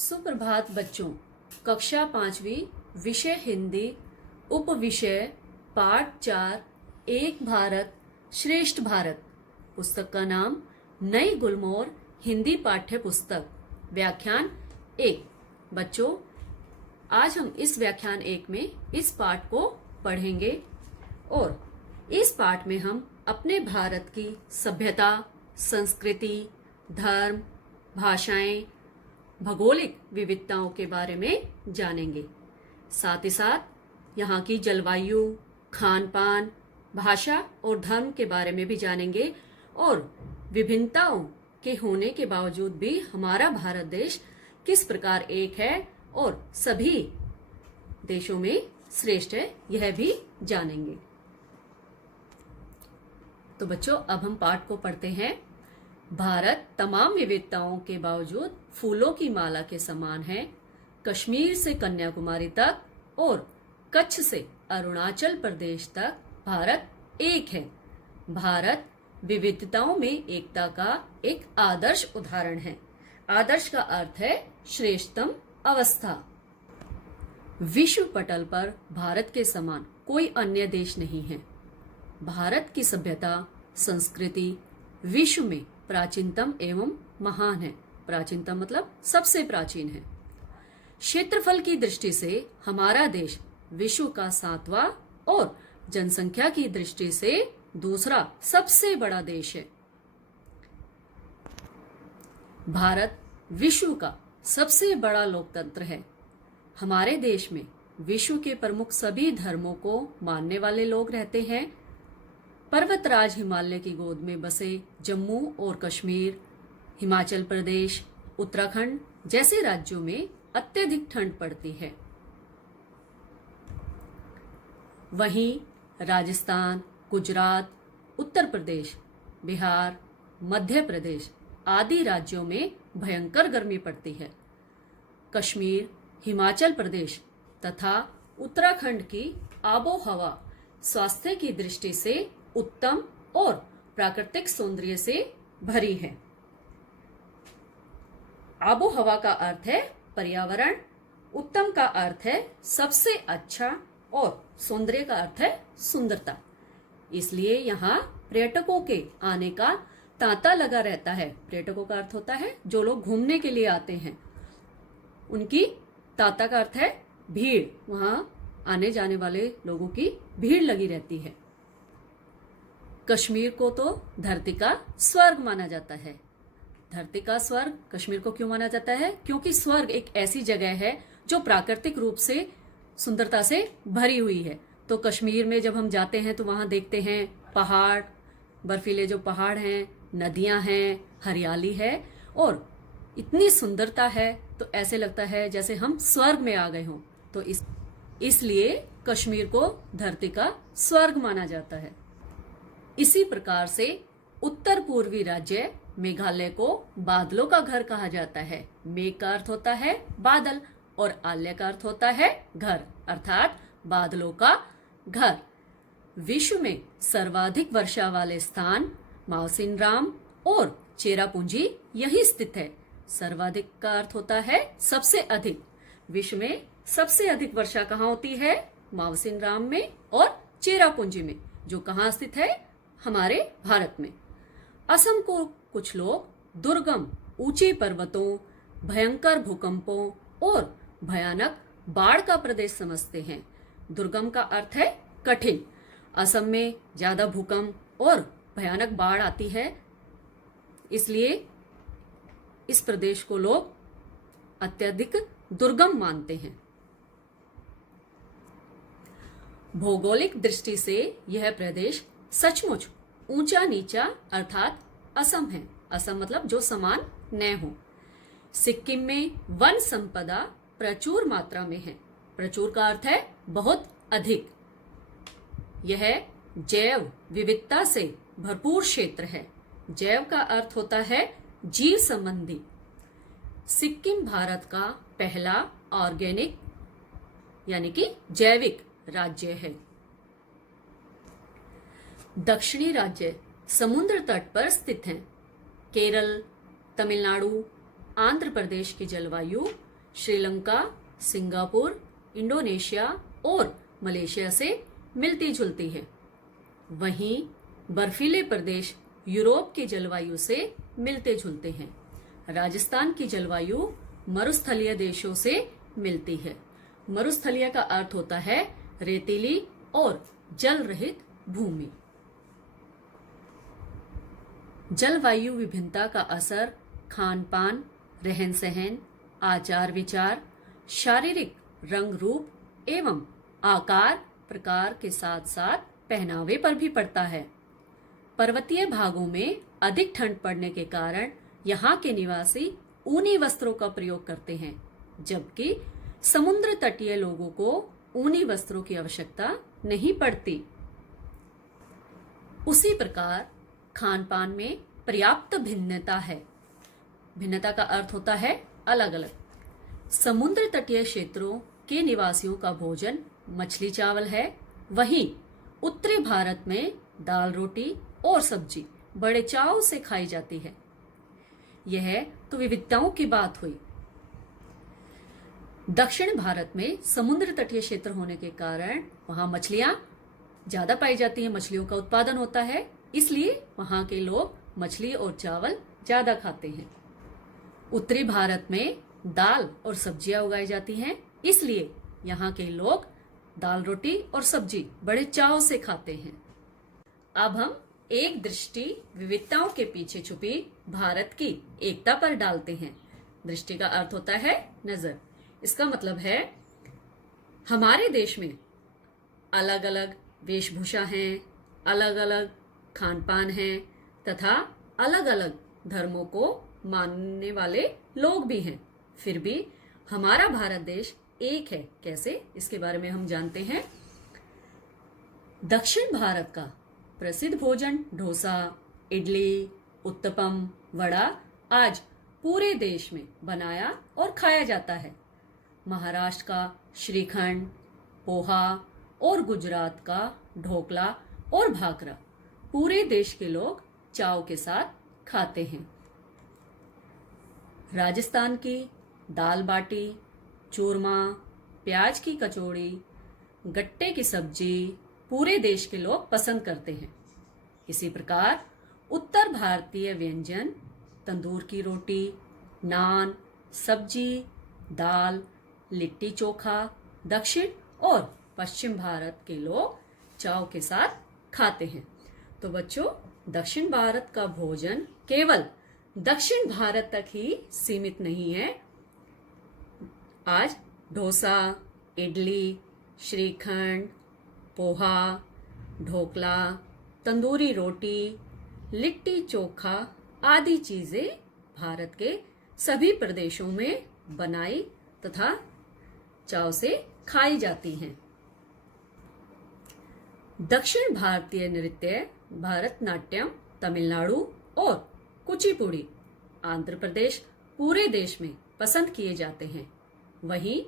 सुप्रभात बच्चों। कक्षा 5वीं विषय हिंदी उप विषय पाठ 4 एक भारत श्रेष्ठ भारत पुस्तक का नाम नई गुलमोहर हिंदी पाठ्य पुस्तक व्याख्यान 1। बच्चों, आज हम इस व्याख्यान 1 में इस पाठ को पढ़ेंगे और इस पाठ में हम अपने भारत की सभ्यता, संस्कृति, धर्म, भाषाएं, भौगोलिक विविधताओं के बारे में जानेंगे। साथ ही साथ यहाँ की जलवायु, खान पान, भाषा और धर्म के बारे में भी जानेंगे और विभिन्नताओं के होने के बावजूद भी हमारा भारत देश किस प्रकार एक है और सभी देशों में श्रेष्ठ है, यह भी जानेंगे। तो बच्चों, अब हम पाठ को पढ़ते हैं। भारत तमाम विविधताओं के बावजूद फूलों की माला के समान है। कश्मीर से कन्याकुमारी तक और कच्छ से अरुणाचल प्रदेश तक भारत एक है। भारत विविधताओं में एकता का एक आदर्श उदाहरण है। आदर्श का अर्थ है श्रेष्ठतम अवस्था। विश्व पटल पर भारत के समान कोई अन्य देश नहीं है। भारत की सभ्यता, संस्कृति विश्व में प्राचीनतम एवं महान है। प्राचीनतम मतलब सबसे प्राचीन है। क्षेत्रफल की दृष्टि से हमारा देश विश्व का 7वां और जनसंख्या की दृष्टि से दूसरा सबसे बड़ा देश है। भारत विश्व का सबसे बड़ा लोकतंत्र है। हमारे देश में विश्व के प्रमुख सभी धर्मों को मानने वाले लोग रहते हैं। पर्वतराज हिमालय की गोद में बसे जम्मू और कश्मीर, हिमाचल प्रदेश, उत्तराखंड जैसे राज्यों में अत्यधिक ठंड पड़ती है। वहीं राजस्थान, गुजरात, उत्तर प्रदेश, बिहार, मध्य प्रदेश आदि राज्यों में भयंकर गर्मी पड़ती है। कश्मीर, हिमाचल प्रदेश तथा उत्तराखंड की आबोहवा स्वास्थ्य की दृष्टि से उत्तम और प्राकृतिक सौंदर्य से भरी है। आबोहवा का अर्थ है पर्यावरण, उत्तम का अर्थ है सबसे अच्छा और सौंदर्य का अर्थ है सुंदरता। इसलिए यहाँ पर्यटकों के आने का तांता लगा रहता है। पर्यटकों का अर्थ होता है जो लोग घूमने के लिए आते हैं, उनकी तांता का अर्थ है भीड़। वहां आने जाने वाले लोगों की भीड़ लगी रहती है। कश्मीर को तो धरती का स्वर्ग माना जाता है। धरती का स्वर्ग कश्मीर को क्यों माना जाता है? क्योंकि स्वर्ग एक ऐसी जगह है जो प्राकृतिक रूप से सुंदरता से भरी हुई है। तो कश्मीर में जब हम जाते हैं तो वहां देखते हैं पहाड़, बर्फीले जो पहाड़ हैं, नदियां हैं, हरियाली है और इतनी सुंदरता है तो ऐसे लगता है जैसे हम स्वर्ग में आ गए हों। तो इसलिए कश्मीर को धरती का स्वर्ग माना जाता है। इसी प्रकार से उत्तर पूर्वी राज्य मेघालय को बादलों का घर कहा जाता है। मेघ का अर्थ होता है बादल और आलय का अर्थ होता है घर, अर्थात बादलों का घर। विश्व में सर्वाधिक वर्षा वाले स्थान मावसिनराम और चेरापूंजी यही स्थित है। सर्वाधिक का अर्थ होता है सबसे अधिक। विश्व में सबसे अधिक वर्षा कहाँ होती है? मावसिनराम में और चेरापूंजी में, जो कहाँ स्थित है? हमारे भारत में। असम को कुछ लोग दुर्गम ऊंचे पर्वतों, भयंकर भूकंपों और भयानक बाढ़ का प्रदेश समझते हैं। दुर्गम का अर्थ है कठिन। असम में ज्यादा भूकंप और भयानक बाढ़ आती है, इसलिए इस प्रदेश को लोग अत्यधिक दुर्गम मानते हैं। भौगोलिक दृष्टि से यह प्रदेश सचमुच ऊंचा नीचा अर्थात असम है। असम मतलब जो समान न हो। सिक्किम में वन संपदा प्रचुर मात्रा में है। प्रचुर का अर्थ है बहुत अधिक। यह जैव विविधता से भरपूर क्षेत्र है। जैव का अर्थ होता है जीव संबंधी। सिक्किम भारत का पहला ऑर्गेनिक यानी कि जैविक राज्य है। दक्षिणी राज्य समुद्र तट पर स्थित हैं। केरल, तमिलनाडु, आंध्र प्रदेश की जलवायु श्रीलंका, सिंगापुर, इंडोनेशिया और मलेशिया से मिलती जुलती है। वहीं बर्फीले प्रदेश यूरोप की जलवायु से मिलते जुलते हैं। राजस्थान की जलवायु मरुस्थलीय देशों से मिलती है। मरुस्थलीय का अर्थ होता है रेतीली और जल रहित भूमि। जलवायु विभिन्नता का असर खान पान, रहन सहन, आचार विचार, शारीरिक रंग रूप एवं आकार प्रकार के साथ साथ पहनावे पर भी पड़ता है। पर्वतीय भागों में अधिक ठंड पड़ने के कारण यहाँ के निवासी ऊनी वस्त्रों का प्रयोग करते हैं, जबकि समुद्र तटीय लोगों को ऊनी वस्त्रों की आवश्यकता नहीं पड़ती। उसी प्रकार खान पान में पर्याप्त भिन्नता है। भिन्नता का अर्थ होता है अलग अलग। समुद्र तटीय क्षेत्रों के निवासियों का भोजन मछली चावल है, वहीं उत्तरी भारत में दाल रोटी और सब्जी बड़े चाव से खाई जाती है। यह तो विविधताओं की बात हुई। दक्षिण भारत में समुद्र तटीय क्षेत्र होने के कारण वहां मछलियां ज्यादा पाई जाती हैं, मछलियों का उत्पादन होता है, इसलिए वहां के लोग मछली और चावल ज्यादा खाते हैं। उत्तरी भारत में दाल और सब्जियां उगाई जाती हैं, इसलिए यहाँ के लोग दाल रोटी और सब्जी बड़े चाव से खाते हैं। अब हम एक दृष्टि विविधताओं के पीछे छुपी भारत की एकता पर डालते हैं। दृष्टि का अर्थ होता है नजर। इसका मतलब है हमारे देश में अलग अलग वेशभूषा है, अलग अलग खान पान है तथा अलग अलग धर्मों को मानने वाले लोग भी हैं। फिर भी हमारा भारत देश एक है। कैसे, इसके बारे में हम जानते हैं। दक्षिण भारत का प्रसिद्ध भोजन डोसा, इडली, उत्तपम, वड़ा आज पूरे देश में बनाया और खाया जाता है। महाराष्ट्र का श्रीखंड, पोहा और गुजरात का ढोकला और भाकरा पूरे देश के लोग चाव के साथ खाते हैं। राजस्थान की दाल बाटी, चूरमा, प्याज की कचौड़ी, गट्टे की सब्जी पूरे देश के लोग पसंद करते हैं। इसी प्रकार उत्तर भारतीय व्यंजन तंदूर की रोटी, नान, सब्जी, दाल, लिट्टी चोखा दक्षिण और पश्चिम भारत के लोग चाव के साथ खाते हैं। तो बच्चों, दक्षिण भारत का भोजन केवल दक्षिण भारत तक ही सीमित नहीं है। आज डोसा, इडली, श्रीखंड, पोहा, ढोकला, तंदूरी रोटी, लिट्टी चोखा आदि चीजें भारत के सभी प्रदेशों में बनाई तथा चाव से खाई जाती हैं। दक्षिण भारतीय नृत्य भरतनाट्यम तमिलनाडु और कुचिपुड़ी आंध्र प्रदेश पूरे देश में पसंद किए जाते हैं। वहीं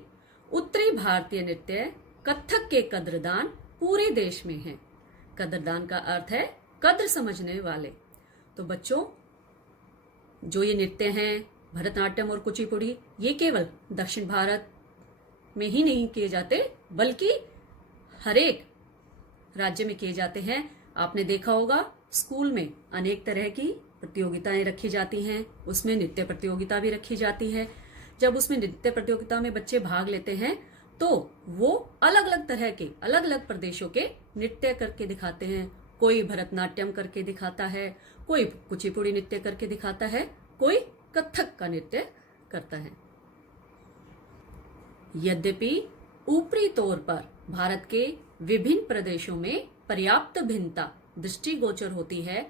उत्तरी भारतीय नृत्य कथक के कद्रदान पूरे देश में हैं। कद्रदान का अर्थ है कद्र समझने वाले। तो बच्चों, जो ये नृत्य हैं भरतनाट्यम और कुचिपुड़ी, ये केवल दक्षिण भारत में ही नहीं किए जाते बल्कि हर एक राज्य में किए जाते हैं। आपने देखा होगा स्कूल में अनेक तरह की प्रतियोगिताएं रखी जाती हैं, उसमें नृत्य प्रतियोगिता भी रखी जाती है। जब उसमें नृत्य प्रतियोगिता में बच्चे भाग लेते हैं तो वो अलग अलग तरह के अलग अलग प्रदेशों के नृत्य करके दिखाते हैं। कोई भरतनाट्यम करके दिखाता है, कोई कुचिपुड़ी नृत्य करके दिखाता है, कोई कथक का नृत्य करता है। यद्यपि ऊपरी तौर पर भारत के विभिन्न प्रदेशों में पर्याप्त भिन्नता दृष्टिगोचर होती है,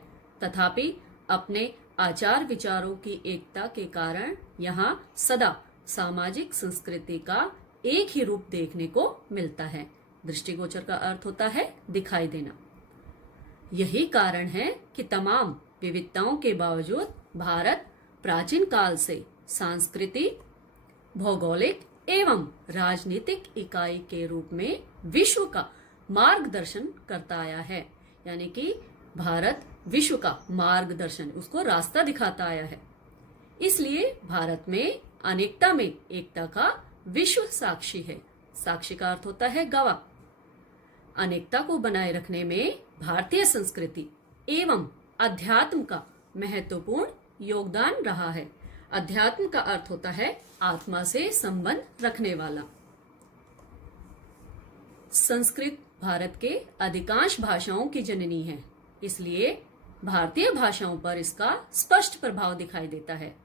तथापि अपने आचार विचारों की एकता के कारण यहाँ सदा सामाजिक संस्कृति का एक ही रूप देखने को मिलता है। दृष्टिगोचर का अर्थ होता है दिखाई देना। यही कारण है कि तमाम विविधताओं के बावजूद भारत प्राचीन काल से सांस्कृतिक, भौगोलिक एवं राजनीतिक इकाई के रूप में विश्व का मार्गदर्शन करता आया है। यानी कि भारत विश्व का मार्गदर्शन, उसको रास्ता दिखाता आया है। इसलिए भारत में अनेकता में एकता का विश्व साक्षी है। साक्षी का अर्थ होता है गवाह। अनेकता को बनाए रखने में भारतीय संस्कृति एवं अध्यात्म का महत्वपूर्ण योगदान रहा है। अध्यात्म का अर्थ होता है आत्मा से संबंध रखने वाला। संस्कृत भारत के अधिकांश भाषाओं की जननी है, इसलिए भारतीय भाषाओं पर इसका स्पष्ट प्रभाव दिखाई देता है।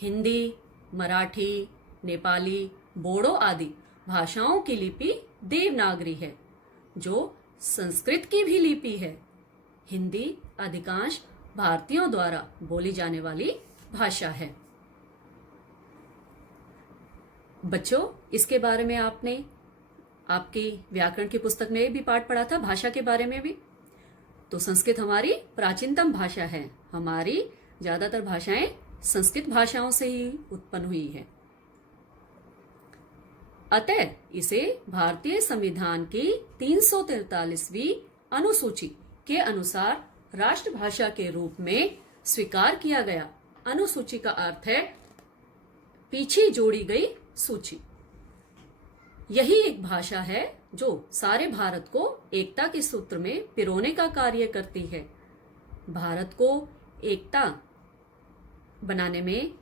हिंदी, मराठी, नेपाली, बोडो आदि भाषाओं की लिपि देवनागरी है, जो संस्कृत की भी लिपि है। हिंदी अधिकांश भारतीयों द्वारा बोली जाने वाली भाषा है। बच्चों, इसके बारे में आपने आपकी व्याकरण की पुस्तक में भी पाठ पढ़ा था, भाषा के बारे में भी। तो संस्कृत हमारी प्राचीनतम भाषा है। हमारी ज्यादातर भाषाएं संस्कृत भाषाओं से ही उत्पन्न हुई है। अतः इसे भारतीय संविधान की 343वीं अनुसूची के अनुसार राष्ट्रभाषा के रूप में स्वीकार किया गया। अनुसूची का अर्थ है पीछे जोड़ी गई सूची। यही एक भाषा है जो सारे भारत को एकता के सूत्र में पिरोने का कार्य करती है। भारत को एकता बनाने में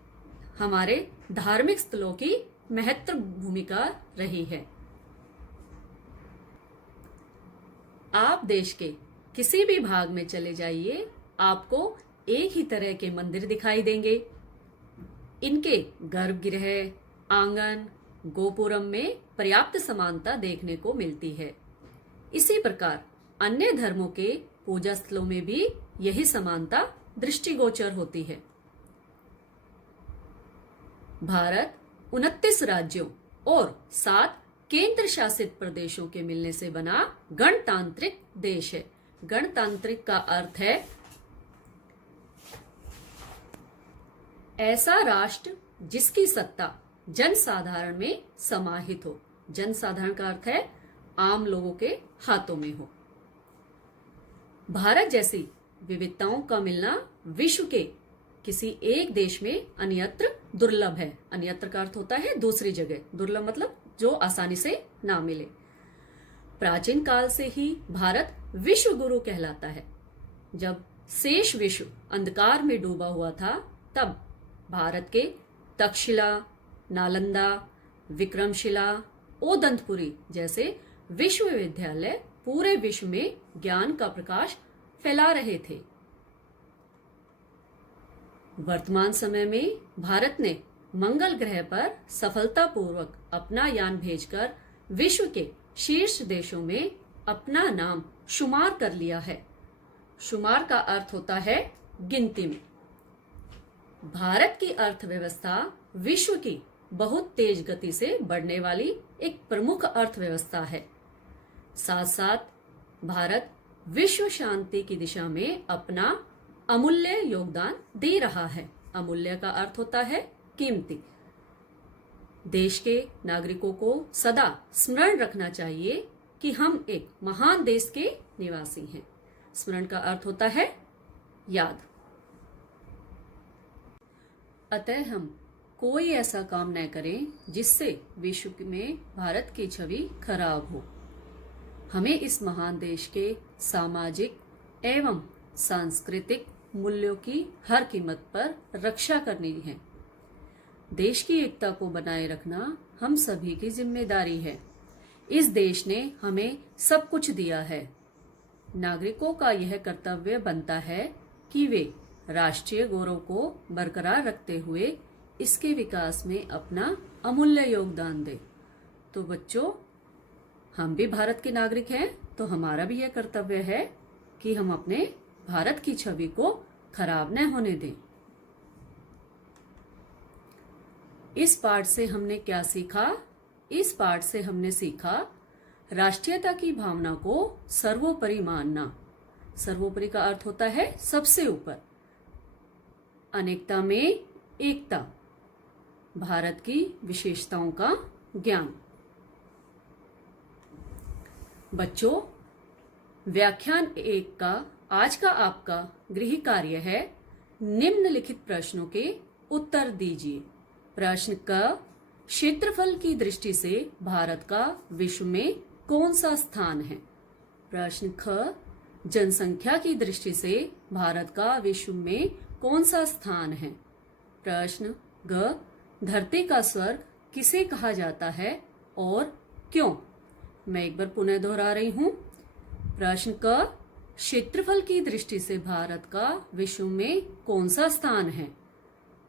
हमारे धार्मिक स्थलों की महत्वपूर्ण भूमिका रही है। आप देश के किसी भी भाग में चले जाइए, आपको एक ही तरह के मंदिर दिखाई देंगे। इनके गर्भगृह, आंगन, गोपुरम में पर्याप्त समानता देखने को मिलती है। इसी प्रकार अन्य धर्मों के पूजा स्थलों में भी यही समानता दृष्टिगोचर होती है। भारत 29 राज्यों और 7 केंद्र शासित प्रदेशों के मिलने से बना गणतांत्रिक देश है। गणतांत्रिक का अर्थ है ऐसा राष्ट्र जिसकी सत्ता जनसाधारण में समाहित हो। जनसाधारण का अर्थ है आम लोगों के हाथों में हो। भारत जैसी विविधताओं का मिलना विश्व के किसी एक देश में अन्यत्र दुर्लभ है। अन्यत्र का अर्थ होता है दूसरी जगह, दुर्लभ मतलब जो आसानी से ना मिले। प्राचीन काल से ही भारत विश्व गुरु कहलाता है। जब शेष विश्व अंधकार में डूबा हुआ था, तब भारत के तक्षशिला, नालंदा, विक्रमशिला, ओदंतपुरी जैसे विश्वविद्यालय पूरे विश्व में ज्ञान का प्रकाश फैला रहे थे। वर्तमान समय में भारत ने मंगल ग्रह पर सफलतापूर्वक अपना यान भेजकर विश्व के शीर्ष देशों में अपना नाम शुमार कर लिया है। शुमार का अर्थ होता है गिनती में। भारत की अर्थव्यवस्था विश्व की बहुत तेज गति से बढ़ने वाली एक प्रमुख अर्थव्यवस्था है। साथ साथ भारत विश्व शांति की दिशा में अपना अमूल्य योगदान दे रहा है। अमूल्य का अर्थ होता है कीमती। देश के नागरिकों को सदा स्मरण रखना चाहिए कि हम एक महान देश के निवासी हैं। स्मरण का अर्थ होता है याद। अतः हम कोई ऐसा काम न करें जिससे विश्व में भारत की छवि खराब हो। हमें इस महान देश के सामाजिक एवं सांस्कृतिक मूल्यों की हर कीमत पर रक्षा करनी है। देश की एकता को बनाए रखना हम सभी की जिम्मेदारी है। इस देश ने हमें सब कुछ दिया है। नागरिकों का यह कर्तव्य बनता है कि वे राष्ट्रीय गौरव को बरकरार रखते हुए इसके विकास में अपना अमूल्य योगदान दें। तो बच्चों, हम भी भारत के नागरिक हैं, तो हमारा भी यह कर्तव्य है कि हम अपने भारत की छवि को खराब न होने दें। इस पाठ से हमने क्या सीखा? इस पाठ से हमने सीखा राष्ट्रीयता की भावना को सर्वोपरि मानना। सर्वोपरि का अर्थ होता है सबसे ऊपर। अनेकता में एकता, भारत की विशेषताओं का ज्ञान। बच्चों, व्याख्यान 1 का आज का आपका गृह कार्य है निम्नलिखित प्रश्नों के उत्तर दीजिए। प्रश्न क, क्षेत्रफल की दृष्टि से भारत का विश्व में कौन सा स्थान है? प्रश्न ख, जनसंख्या की दृष्टि से भारत का विश्व में कौन सा स्थान है? प्रश्न ग, धरती का स्वर्ग किसे कहा जाता है और क्यों? मैं एक बार पुनः दोहरा रही हूं। प्रश्न क, क्षेत्रफल की दृष्टि से भारत का विश्व में कौन सा स्थान है?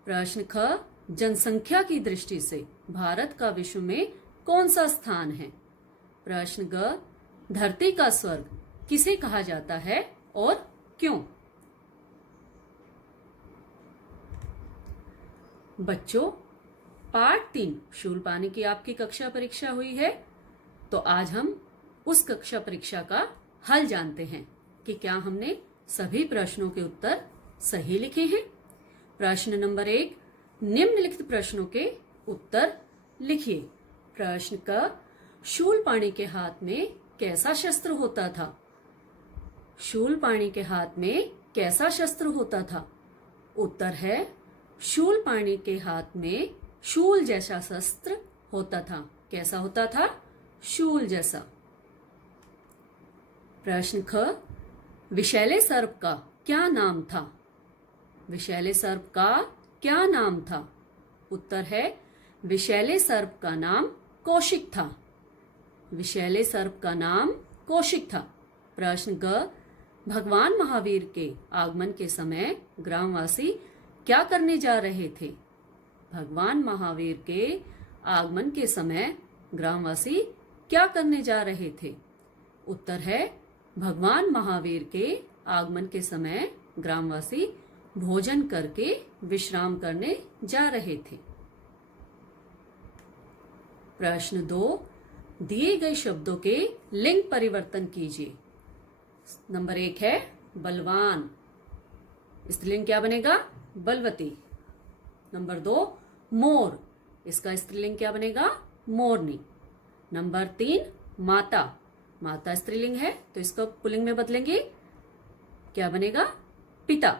प्रश्न ख, जनसंख्या की दृष्टि से भारत का विश्व में कौन सा स्थान है? प्रश्न ग, धरती का स्वर्ग किसे कहा जाता है और क्यों? बच्चों, पाठ 3 शूलपाणी की आपकी कक्षा परीक्षा हुई है, तो आज हम उस कक्षा परीक्षा का हल जानते हैं कि क्या हमने सभी प्रश्नों के उत्तर सही लिखे हैं। प्रश्न नंबर 1, निम्नलिखित प्रश्नों के उत्तर लिखिए। प्रश्न क, शूलपाणी के हाथ में कैसा शस्त्र होता था? शूलपाणी के हाथ में कैसा शस्त्र होता था? उत्तर है, शूलपाणी के हाथ में शूल जैसा शस्त्र होता था। कैसा होता था? शूल जैसा। प्रश्न ख, विषैले सर्प का क्या नाम था? विषैले सर्प का क्या नाम था? उत्तर है, विषैले सर्प का नाम कौशिक था। विषैले सर्प का नाम कौशिक था। प्रश्न ग, भगवान महावीर के आगमन के समय ग्रामवासी क्या करने जा रहे थे? भगवान महावीर के आगमन के समय ग्रामवासी क्या करने जा रहे थे? उत्तर है, भगवान महावीर के आगमन के समय ग्रामवासी भोजन करके विश्राम करने जा रहे थे। प्रश्न 2, दिए गए शब्दों के लिंग परिवर्तन कीजिए। नंबर 1 है बलवान, स्त्रीलिंग क्या बनेगा? बलवती। नंबर 2, मोर, इसका स्त्रीलिंग क्या बनेगा? मोरनी। नंबर 3, माता, माता स्त्रीलिंग है तो इसको पुल्लिंग में बदलेंगे, क्या बनेगा? पिता।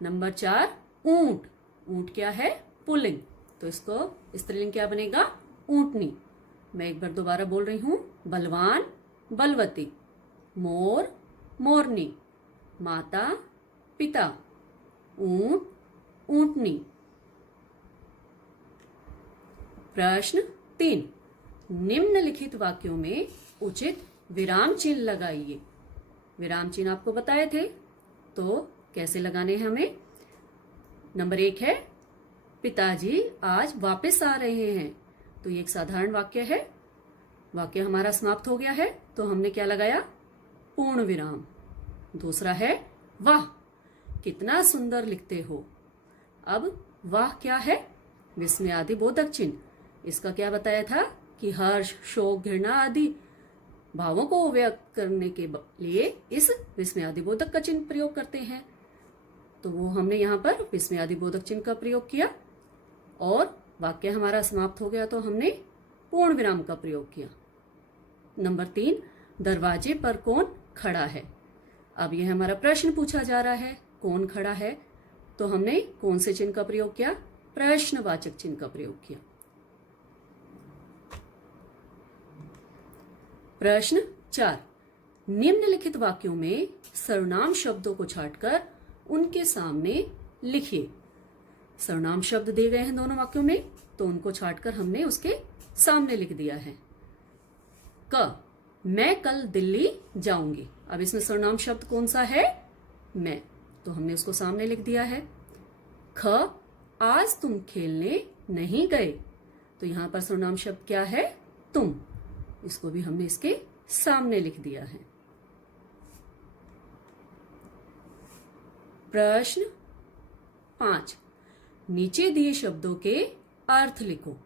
नंबर 4, ऊंट, ऊंट क्या है? पुल्लिंग, तो इसको स्त्रीलिंग क्या बनेगा? ऊंटनी। मैं एक बार दोबारा बोल रही हूं, बलवान, बलवती, मोर, मोरनी, माता, पिता, ऊंट, ऊंटनी। प्रश्न 3, निम्नलिखित वाक्यों में उचित विराम चिन्ह लगाइए। विराम चिन्ह आपको बताए थे, तो कैसे लगाने हैं हमें? नंबर 1 है, पिताजी आज वापस आ रहे हैं, तो ये एक साधारण वाक्य है। वाक्य हमारा समाप्त हो गया है, तो हमने क्या लगाया? पूर्ण विराम। दूसरा है, वाह कितना सुंदर लिखते हो। अब वाह क्या है? विस्मयादि बोधक चिन्ह। इसका क्या बताया था कि हर्ष, शोक, घृणा आदि भावों को व्यक्त करने के लिए इस विस्मयादि बोधक का चिन्ह प्रयोग करते हैं, तो वो हमने यहाँ पर विस्मयादि बोधक चिन्ह का प्रयोग किया और वाक्य हमारा समाप्त हो गया, तो हमने पूर्ण विराम का प्रयोग किया। नंबर 3, दरवाजे पर कौन खड़ा है? अब यह हमारा प्रश्न पूछा जा रहा है, कौन खड़ा है, तो हमने कौन से चिन्ह का प्रयोग किया? प्रश्नवाचक चिन्ह का प्रयोग किया। प्रश्न 4, निम्नलिखित वाक्यों में सर्वनाम शब्दों को छांटकर उनके सामने लिखिए। सर्वनाम शब्द दिए गए हैं दोनों वाक्यों में, तो उनको छांटकर हमने उसके सामने लिख दिया है। क, मैं कल दिल्ली जाऊंगी। अब इसमें सर्वनाम शब्द कौन सा है? मैं, तो हमने उसको सामने लिख दिया है। ख, आज तुम खेलने नहीं गए, तो यहां पर सर्वनाम शब्द क्या है? तुम, इसको भी हमने इसके सामने लिख दिया है। प्रश्न 5, नीचे दिए शब्दों के अर्थ लिखो।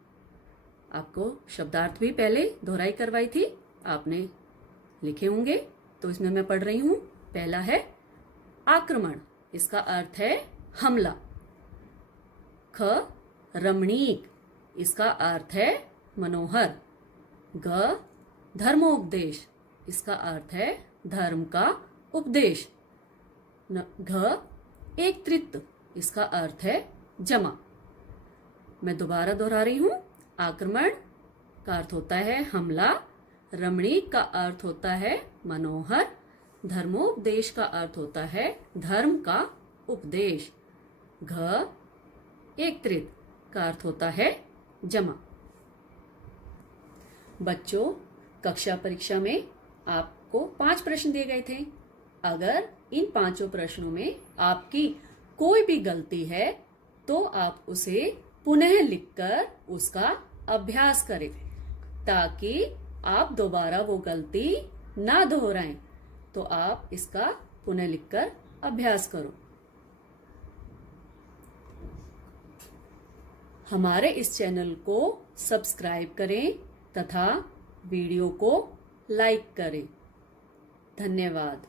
आपको शब्दार्थ भी पहले दोहराई करवाई थी, आपने लिखे होंगे, तो इसमें मैं पढ़ रही हूं। पहला है आक्रमण, इसका अर्थ है हमला। ख, रमणीक, इसका अर्थ है मनोहर। ग, धर्मोपदेश, इसका अर्थ है धर्म का उपदेश। घ, एकत्रित, इसका अर्थ है जमा। मैं दोबारा दोहरा रही हूं। आक्रमण का अर्थ होता है हमला, रमणीक का अर्थ होता है मनोहर, धर्मोपदेश का अर्थ होता है धर्म का उपदेश, घ एकत्रित का अर्थ होता है जमा। बच्चों, कक्षा परीक्षा में आपको 5 प्रश्न दिए गए थे। अगर इन 5 प्रश्नों में आपकी कोई भी गलती है तो आप उसे पुनः लिखकर उसका अभ्यास करें ताकि आप दोबारा वो गलती ना दोहराएं। तो आप इसका पुनः लिखकर अभ्यास करो। हमारे इस चैनल को सब्सक्राइब करें तथा वीडियो को लाइक करें। धन्यवाद।